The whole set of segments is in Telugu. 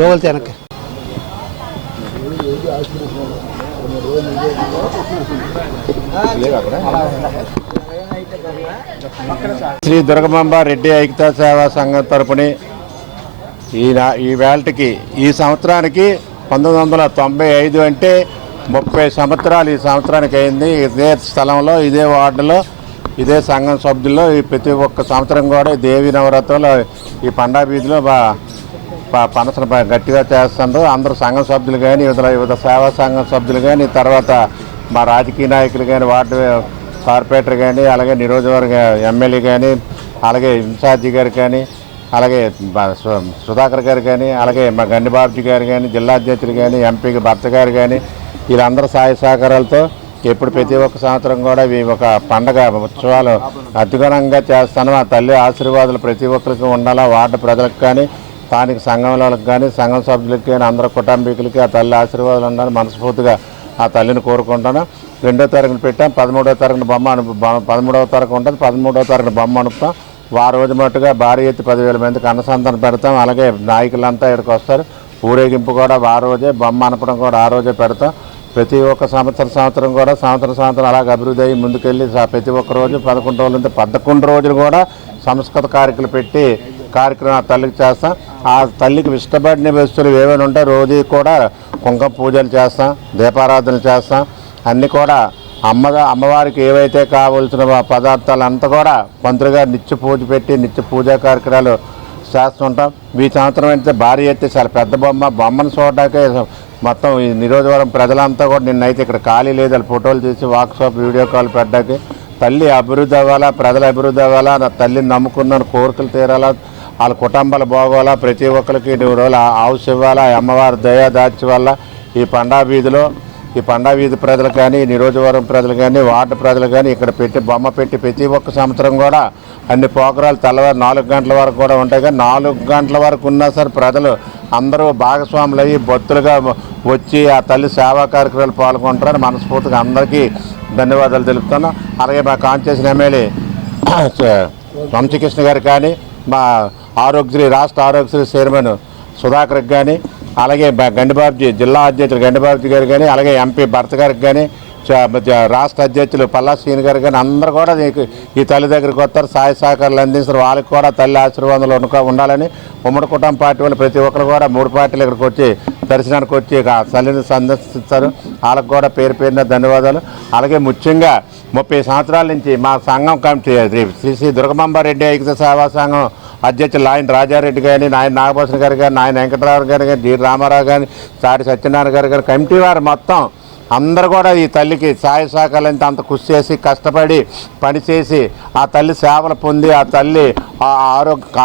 లోకల్ వెనక్కి శ్రీ దుర్గమాంబ రెడ్డి ఐక్యతా సేవా సంఘం తరపుని ఈ వేళకి ఈ సంవత్సరానికి 1995 అంటే 30 సంవత్సరాలు ఈ సంవత్సరానికి అయింది. ఇదే స్థలంలో, ఇదే వార్డులో, ఇదే సంఘం సభ్యుల్లో ఈ ప్రతి ఒక్క సంవత్సరం కూడా దేవీ నవరాత్రులు ఈ పండా వీధిలో పనసను గట్టిగా చేస్తున్నారు. అందరూ సంఘం సభ్యులు కానీ, వివిధ సేవా సంఘం సభ్యులు కానీ, తర్వాత మా రాజకీయ నాయకులు కానీ, వార్డు కార్పొరేటర్ కానీ, అలాగే నియోజకవర్గ ఎమ్మెల్యే కానీ, అలాగే ఇన్ఛార్జి గారు కానీ, అలాగే సుధాకర్ గారు కానీ, అలాగే మా గండిబాబుజీ గారు కానీ, జిల్లా అధ్యక్షులు కానీ, ఎంపీకి భర్త గారు కానీ, వీళ్ళందరూ సహాయ సహకారాలతో ఎప్పుడు ప్రతి ఒక్క సంవత్సరం కూడా ఒక పండగ ఉత్సవాలు అద్భుతంగా చేస్తాను. ఆ తల్లి ఆశీర్వాదాలు ప్రతి ఒక్కరికి ఉండాలా. వార్డు ప్రజలకు కానీ, స్థానిక సంఘంలోకి కానీ, సంఘం సభ్యులకి కానీ, అందరూ కుటుంబీకులకి ఆ తల్లి ఆశీర్వాదాలు ఉండాలని మనస్ఫూర్తిగా ఆ తల్లిని కోరుకుంటాను. 2వ తారీఖున పెట్టాం. 13వ తారీఖున 13వ తారీఖు ఉంటుంది. 13వ తారీఖున బొమ్మ అనుపుతాం. ఆ రోజు మట్టుగా భారీ ఎత్తి 10,000 మందికి అన్నసంతానం పెడతాం. అలాగే నాయకులంతా ఇక్కడికి వస్తారు. ఊరేగింపు కూడా ఆ రోజే, బొమ్మ అనపడం కూడా ఆ రోజే పెడతాం. ప్రతి ఒక్క సంవత్సరం కూడా సంవత్సరం అలాగే అభివృద్ధి అయ్యి ముందుకెళ్ళి ప్రతి ఒక్క రోజు 11 రోజుల నుంచి 11 రోజులు కూడా సంస్కృత కార్యక్రమాలు పెట్టి కార్యక్రమం ఆ తల్లికి చేస్తాం. ఆ తల్లికి ఇష్టపడిన వస్తువులు ఏమైనా ఉంటే రోజు కూడా కుంకుమ పూజలు చేస్తాం, దీపారాధనలు చేస్తాం. అన్నీ కూడా అమ్మవారికి ఏవైతే కావాల్సిన పదార్థాలు అంతా కూడా పంతులుగా నిత్య పూజ పెట్టి నిత్య పూజా కార్యక్రమాలు చేస్తుంటాం. ఈ సంవత్సరం అయితే భారీ ఎత్తి చాలా పెద్ద బొమ్మను చూడడానికే మొత్తం ఈ నిరోధవరం ప్రజలంతా కూడా నిన్నైతే ఇక్కడ ఖాళీ లేదు. వాళ్ళు ఫోటోలు తీసి వాట్సాప్ వీడియో కాల్ పెట్టడానికి తల్లి అభివృద్ధి అవ్వాలా, ప్రజల అభివృద్ధి అవ్వాలా, నా తల్లిని నమ్ముకున్న కోరికలు తీరాలా, వాళ్ళ కుటుంబాలు బాగోవాలా, ప్రతి ఒక్కరికి 2 రోజులు హౌస్ ఇవ్వాలా. అమ్మవారి దయా దాచి వల్ల ఈ పండా వీధి ప్రజలు కానీ, నిరోజకవర్గం ప్రజలు కానీ, వార్డు ప్రజలు కానీ ఇక్కడ బొమ్మ పెట్టి ప్రతి ఒక్క సంవత్సరం కూడా అన్ని ప్రోగ్రాలు తెల్లవారు 4 గంటల వరకు కూడా ఉంటాయి. కానీ 4 గంటల వరకు ఉన్నా సరే ప్రజలు అందరూ భాగస్వాములు అయ్యి భక్తులుగా వచ్చి ఆ తల్లి సేవా కార్యక్రమాలు పాల్గొంటారని మనస్ఫూర్తిగా అందరికీ ధన్యవాదాలు తెలుపుతాను. అలాగే మా కాన్స్టిట్యూషన్ ఎమ్మెల్యే వంశీకృష్ణ గారు కానీ, మా రాష్ట్ర ఆరోగ్యశ్రీ చైర్మన్ సుధాకర్కి కానీ, అలాగే గండిబాబుజీ జిల్లా అధ్యక్షులు గండిబాబుజీ గారు కానీ, అలాగే ఎంపీ భర్త గారికి కానీ, రాష్ట్ర అధ్యక్షులు పల్లా శ్రీని గారు కానీ అందరూ కూడా ఈ తల్లి దగ్గరికి వస్తారు, సహాయ సహకారాలు అందిస్తారు. వాళ్ళకి కూడా తల్లి ఆశీర్వాదాలు ఉండాలని ఉమ్మడి కుటుంబ పార్టీ వాళ్ళు ప్రతి ఒక్కరు కూడా 3 పార్టీలు ఇక్కడికి వచ్చి దర్శనానికి వచ్చి తల్లిని సందర్శిస్తారు. వాళ్ళకు కూడా పేరున ధన్యవాదాలు. అలాగే ముఖ్యంగా 30 సంవత్సరాల నుంచి మా సంఘం కమిటీ శ్రీ దుర్గమాంబ రెడ్డి ఐక్యతా సేవా సంఘం అధ్యక్షులు ఆయన రాజారెడ్డి కానీ, నాయన నాగభూషణ్ గారు కానీ, నాయన వెంకటరావు గారు కానీ, డి రామారావు కానీ, సాటి సత్యనారాయణ గారు కానీ, కమిటీ వారు మొత్తం అందరూ కూడా ఈ తల్లికి సహాయ సహకారాలంతా అంత కృషి చేసి కష్టపడి పనిచేసి ఆ తల్లి సేవలు పొంది ఆ తల్లి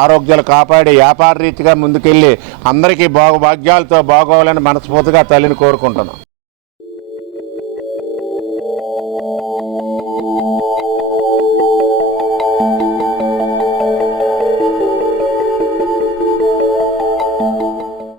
ఆరోగ్యాలు కాపాడి వ్యాపార రీతిగా ముందుకెళ్ళి అందరికీ భాగ్యాలతో బాగోవాలని మనస్ఫూర్తిగా తల్లిని కోరుకుంటున్నాం.